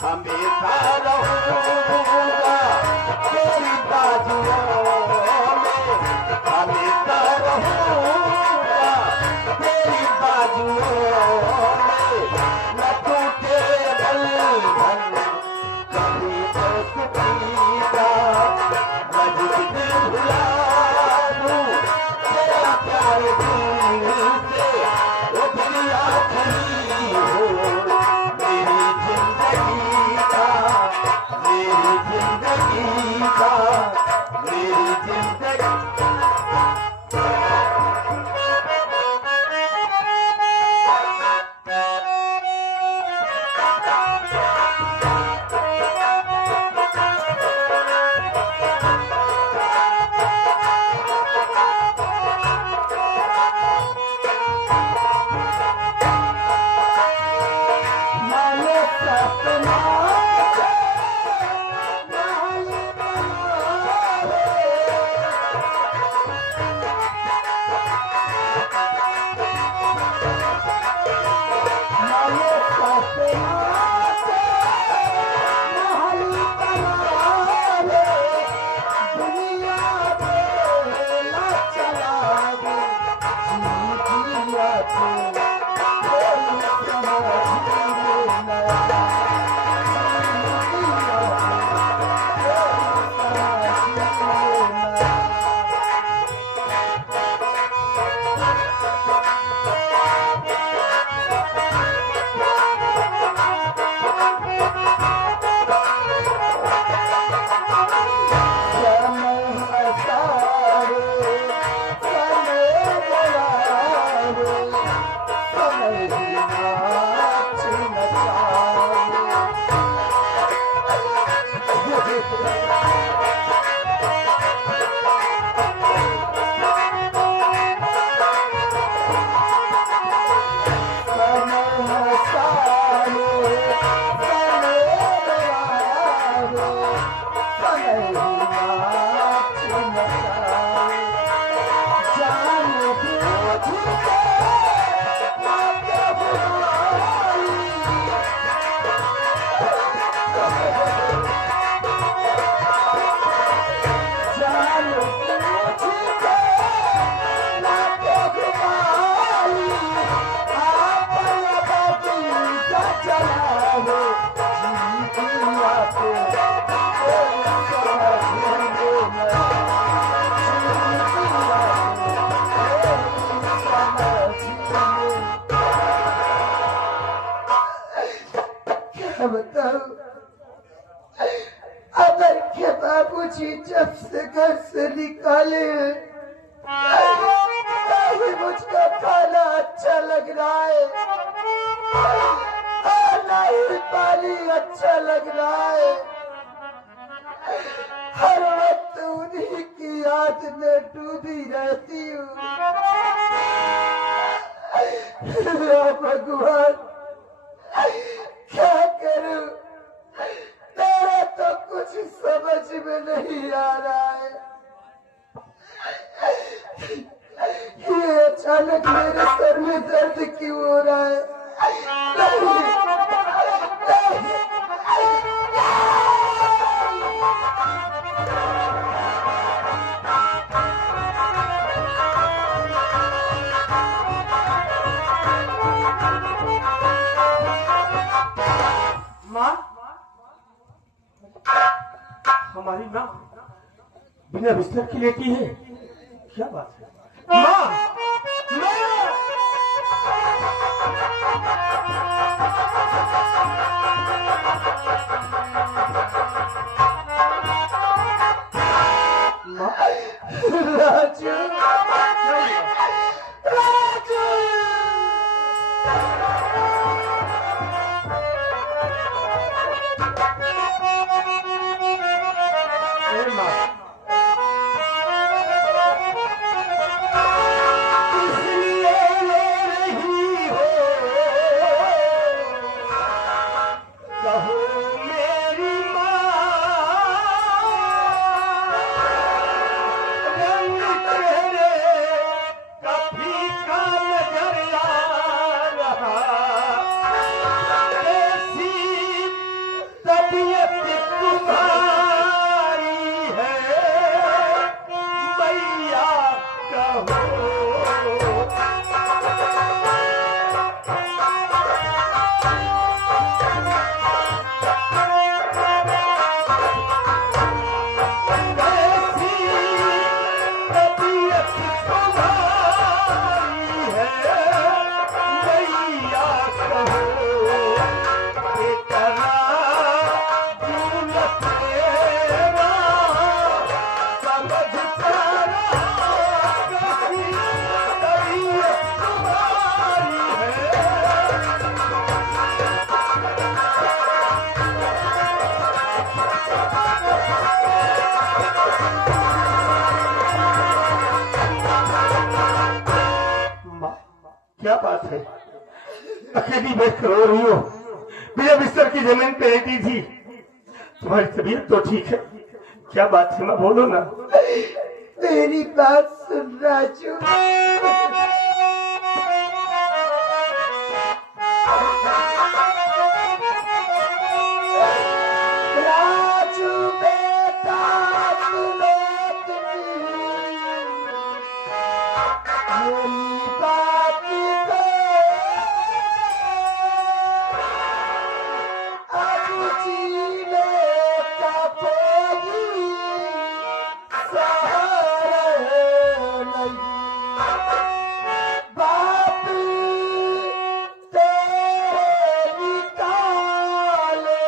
हमेशा रहूंगा तेरी बाजुओं में, हमेशा रहूंगा तेरी बाजुओं में, न टूटे बंधन कभी दोस्ती का, न दिल भुला दूं तेरा प्यार दिल से, वो दुनिया खड़ी हो मेरी जिंदगी का, मेरी जिंदगी का, मेरी जिंदगी। बताओ, अगर के बाबूजी जब से घर से निकाले नहीं मुझको खाना अच्छा लग रहा है, नहीं पानी अच्छा लग रहा है, हर वक्त उन्हीं की याद में डूबी रहती हूँ। भगवान क्या करूं, मेरा तो कुछ समझ में नहीं आ रहा है। ये अचानक मेरे सर में दर्द क्यों हो रहा है? नहीं, नहीं, हमारी माँ बिना बिस्तर की लेटी है, क्या बात है? माँ, राजू, राजू, क्या बात है? अकेली बैठ कर रो रही हो, बिना बिस्तर की जमीन पे लेटी थी। तुम्हारी तबीयत तो ठीक है? क्या बात है माँ, बोलो ना। मेरी बात सुन राजू। राजू बेटा सुनो मेरी बात को, अब जीने का कोई सहारा नहीं। बाप तेरे निकाले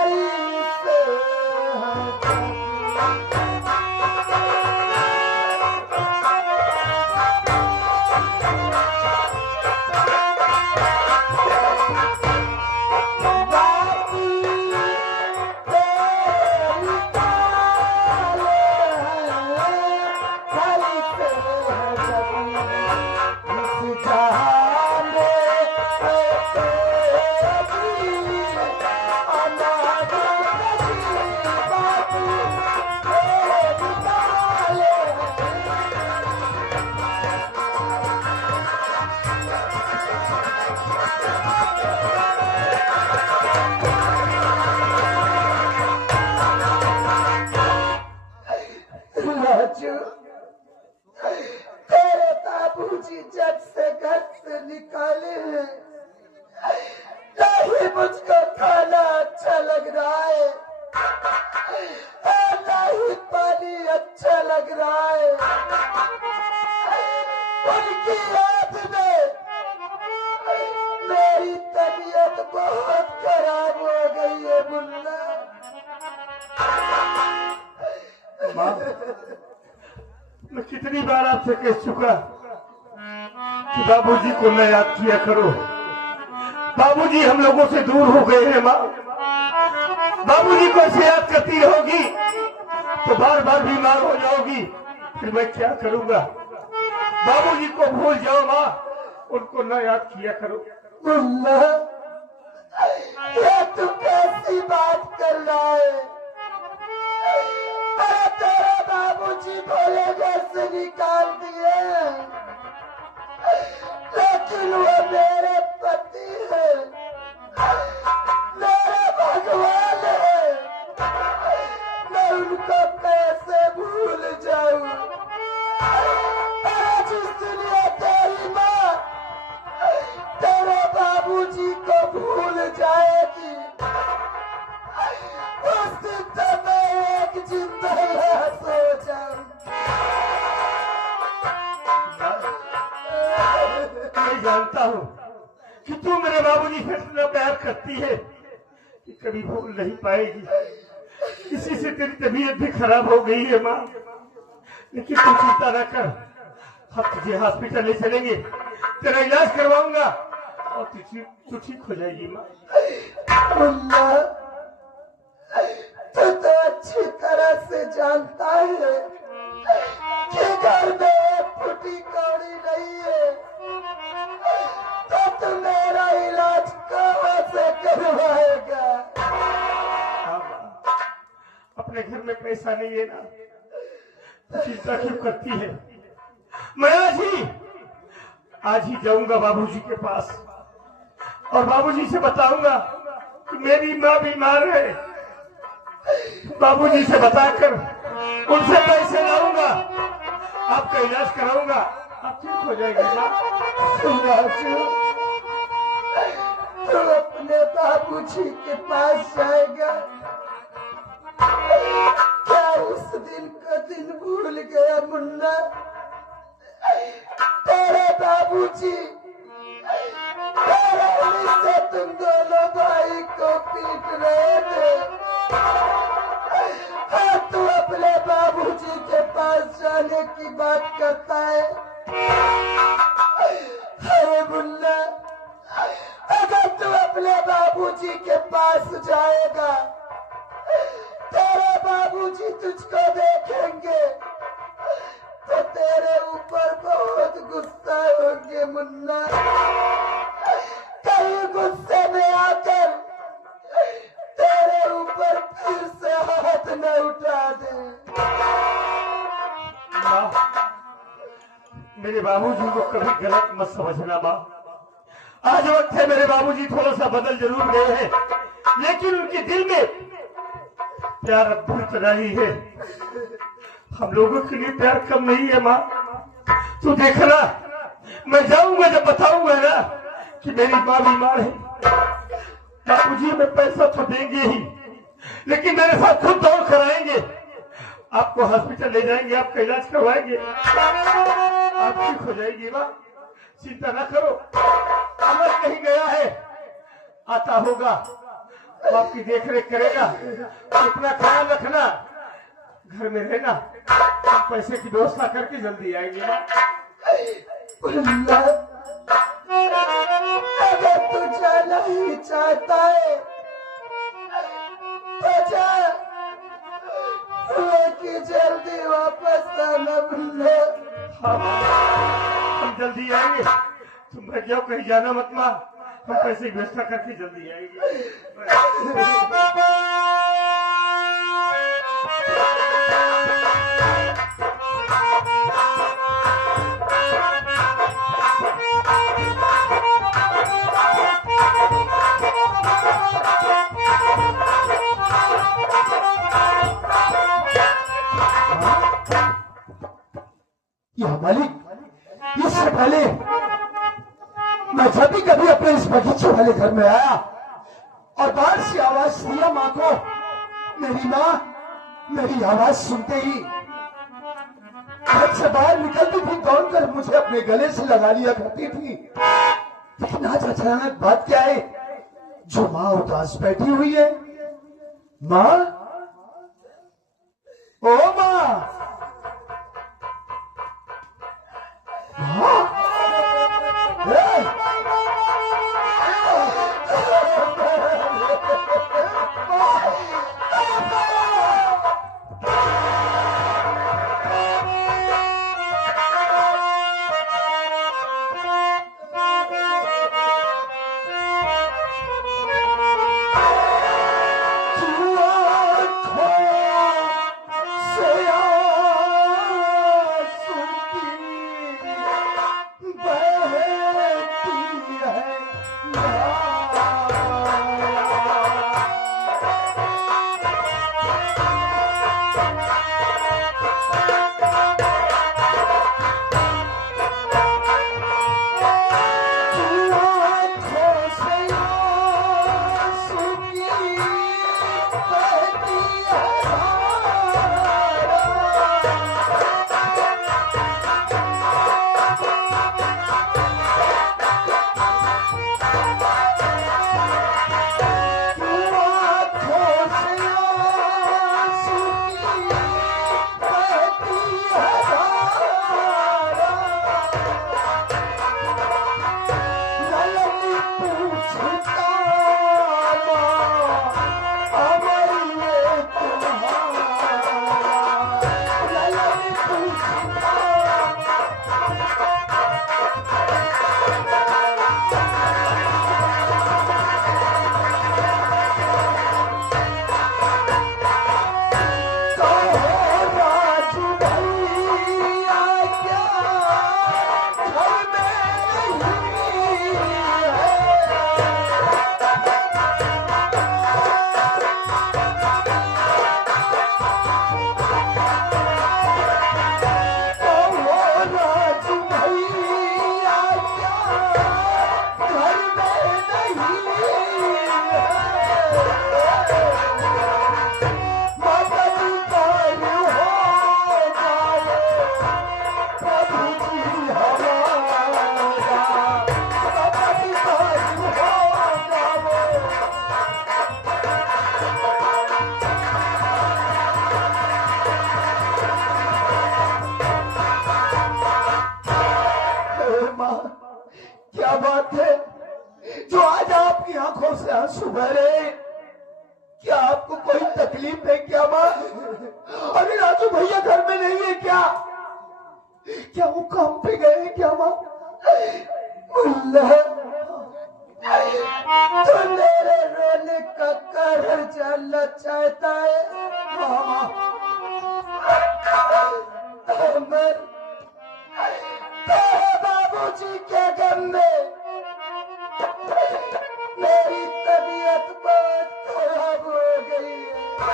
घर से राजू, तेरे बाबूजी जब से घर से निकाले हैं, नहीं मुझको खाना अच्छा लग रहा है और नहीं पानी अच्छा लग रहा है। उनकी याद में मेरी तबीयत बहुत खराब हो गई है मुन्ना। माँ, मैं कितनी बार आपसे कह चुका कि बाबूजी को न याद किया करो। बाबूजी हम लोगों से दूर हो गए हैं माँ। बाबूजी को ऐसे याद करती रहोगी तो बार बार बीमार हो जाओगी, फिर मैं क्या करूंगा? बाबूजी को भूल जाओ माँ, उनको न याद किया करो। मुन्ना, ये तू कैसी बात कर रहा है? अरे तेरे बाबूजी भोले घर से निकाल दिए, लेकिन वो मेरे पति है, मेरे भगवान है। मैं उनको कैसे भूल जाऊं? अरे जिस दुनिया तेरी माँ तेरे बाबूजी को भूल जाएगी, उस दिन तो मैं एक जिंदा लाश हो जाऊं। मैं जानता हूँ कि तू मेरे बाबूजी से इतना प्यार करती है कि कभी भूल नहीं पाएगी। इसी से तेरी तबीयत भी खराब हो गई है माँ। लेकिन तू चिंता न कर, हम तुझे हॉस्पिटल ले चलेंगे, तेरा इलाज करवाऊंगा और तू ठीक हो जाएगी माँ। मुन्ना, तू तो अच्छी तरह से जानता है कि घर में एक फुटी कौड़ी नहीं है, तो तू मेरा इलाज कहाँ से करवाएगा? हाँ माँ, अपने घर में पैसा नहीं है ना, तो चिंता क्यों करती है? मैं आज ही जाऊंगा बाबूजी के पास और बाबूजी से बताऊंगा कि मेरी माँ बीमार है। बाबूजी से बताकर उनसे पैसे लाऊंगा, आपका इलाज कराऊंगा, आप ठीक हो जाएगी माँ। राजू, तू अपने बाबूजी के पास जाएगा? क्या उस दिन का दिन भूल गया मुन्ना? तेरे बाबूजी तेरे उंगली से तुम दोनों भाई को पीट रहे थे, और तू अपने बाबूजी के पास जाने की बात करता है। अरे मुन्ना, अगर तू अपने बाबूजी के पास जाएगा, तेरे बाबूजी तुझको देखेंगे तो तेरे ऊपर बहुत गुस्सा मुन्ना, कहीं गुस्से में आकर तेरे ऊपर फिर से हाथ न उठा दे। माँ, मेरे बाबूजी को कभी गलत मत समझना माँ। आज वक्त है, मेरे बाबूजी थोड़ा सा बदल जरूर गए हैं, लेकिन उनके दिल में प्यार अब भी उतना ही है। हम लोगों के लिए प्यार कम नहीं है माँ। तू देखना, मैं जाऊंगा जब बताऊंगा ना कि मेरी माँ बीमार है, बाबूजी में पैसा तो देंगे ही, लेकिन मेरे साथ खुद दौड़ कर आएंगे, आपको हॉस्पिटल ले जाएंगे, आपका इलाज करवाएंगे, आप ठीक हो जाएगी माँ, चिंता न करो। अमर कहीं गया है, आता होगा, वो आपकी देख रेख करेगा, अपना ख्याल रखना, घर में रहना, पैसे की व्यवस्था करके जल्दी आएंगे माँ। अगर तू जाना ही चाहता है तो जा, लेकिन जल्दी वापस आना मुन्ना। हम जल्दी आएंगे, तुम भैया कहीं जाना मत माँ, हम पैसे की व्यवस्था करके जल्दी आएंगे। मालिक, इससे पहले मैं जब भी कभी अपने इस बगीचे वाले घर में आया और बाहर से आवाज दिया माँ को, मेरी माँ मेरी आवाज सुनते ही घर से बाहर निकलती थी, दौड़कर मुझे अपने गले से लगा लिया करती थी। लेकिन आज अचानक बात क्या है, जो माँ उदास बैठी हुई है। माँ, ओ माँ, आंखों से आंसू बह रहे। क्या आपको कोई तकलीफ है क्या माँ? अरे राजू भैया घर में नहीं है क्या? क्या वो काम पे गए हैं क्या माँ? मुल्ला, तू मेरे रोने का कारण जानना चाहता है? अमर, तेरे बाबूजी के गम में मेरी तबीयत बहुत खराब हो गई है।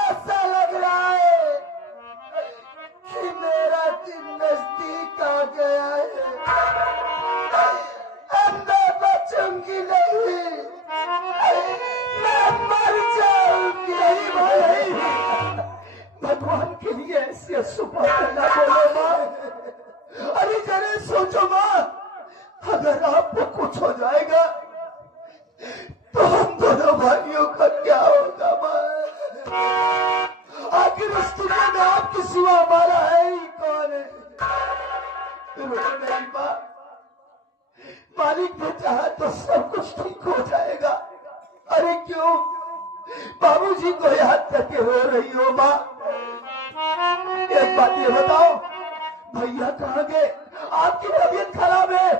ऐसा लग रहा है कि मेरा दिन नजदीक आ गया है। अब मैं बचूंगी नहीं, मैं मर जाऊंगी। भगवान के लिए ऐसी अशुभ ना बोलो माँ। अरे जरा सोचो माँ, अगर आपको कुछ हो जाएगा तो हम दोनों भाइयों का क्या होगा माँ? आखिर इस दुनिया में आपके सिवा हमारा है ही कौन है? नहीं माँ, मालिक ने चाहा तो सब कुछ ठीक हो जाएगा। अरे क्यों बाबूजी को याद करके रो रही हो माँ? एक बात ये बताओ, भैया कहाँ गए? आपकी तबीयत खराब है।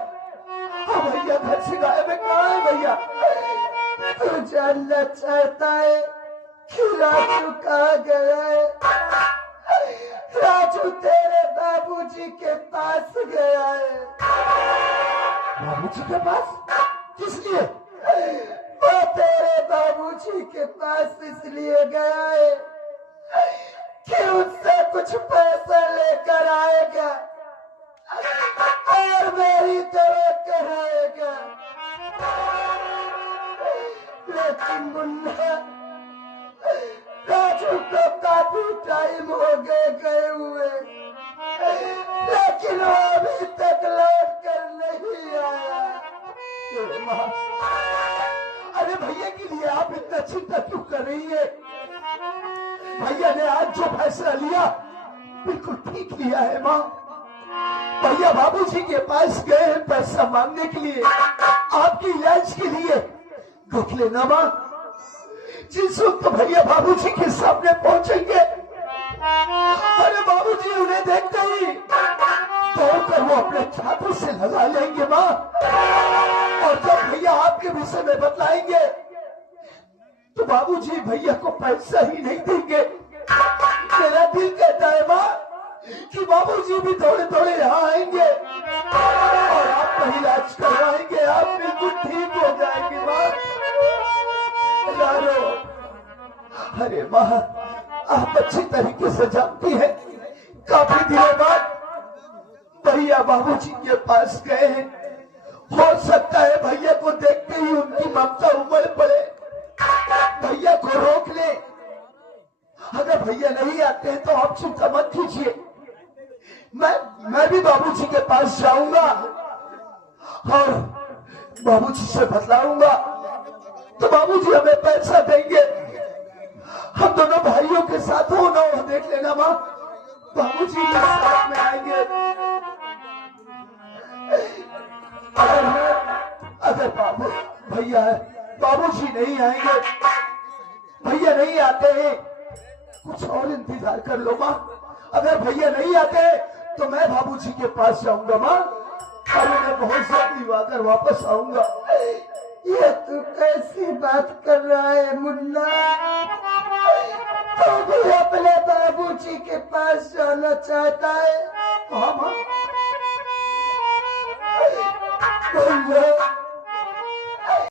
हाँ भैया घर से गायब है, कहाँ है भैया? तू जानना चाहता है कि राजू कहाँ गया है? राजू तेरे बाबूजी के पास गया है। बाबूजी के पास? किस लिए? वो तेरे बाबूजी के पास इसलिए गया है कि उससे कुछ पैसा लेकर आएगा और मेरी दवा कराएगा। लेकिन मुन्ना, राजू को काफी टाइम हो गए हुए, लेकिन वो अभी तक लौट कर नहीं आया। अरे भैया के लिए आप इतना चिंता क्यों कर रही है? भैया ने आज जो फैसला लिया बिल्कुल ठीक लिया है माँ। भैया बाबूजी के पास गए हैं पैसा मांगने के लिए, आपके इलाज के लिए। देख लेना माँ, जिस वक्त तो भैया बाबूजी के सामने पहुंचेंगे, अरे बाबूजी उन्हें देखते ही दौड़कर वो अपने छाती से लगा लेंगे माँ। और जब भैया आपके विषय में बतलाएंगे तो बाबूजी भैया को पैसा ही नहीं देंगे। मेरा दिल कहता है माँ कि बाबूजी भी थोड़े थोड़े यहाँ आएंगे और आपका इलाज करवाएंगे, आप बिल्कुल ठीक हो जाएंगे माँ। लालो, अरे माँ आप अच्छी तरीके से जानती है, काफी दिनों बाद भैया बाबूजी के पास गए हैं। हो सकता है भैया को देखते ही उनकी ममता उमड़ पड़े, भैया को रोक ले। अगर भैया नहीं आते हैं तो आप चिंता मत कीजिए, मैं भी बाबूजी के पास जाऊंगा और बाबूजी से बतलाऊंगा तो बाबूजी हमें पैसा देंगे। हम दोनों भाइयों के साथ हो ना हो, देख लेना माँ, बाबूजी के साथ में आएंगे। अगर भैया बाबूजी नहीं आएंगे, भैया नहीं आते हैं, कुछ और इंतजार कर लो माँ। अगर भैया नहीं आते तो मैं बाबूजी के पास जाऊंगा माँ और उन्हें बहुत जल्दी आकर वापस आऊंगा। ये तू कैसी बात कर रहा है मुन्ना? तू भी अपने बाबूजी के पास जाना चाहता है? हाँ माँ।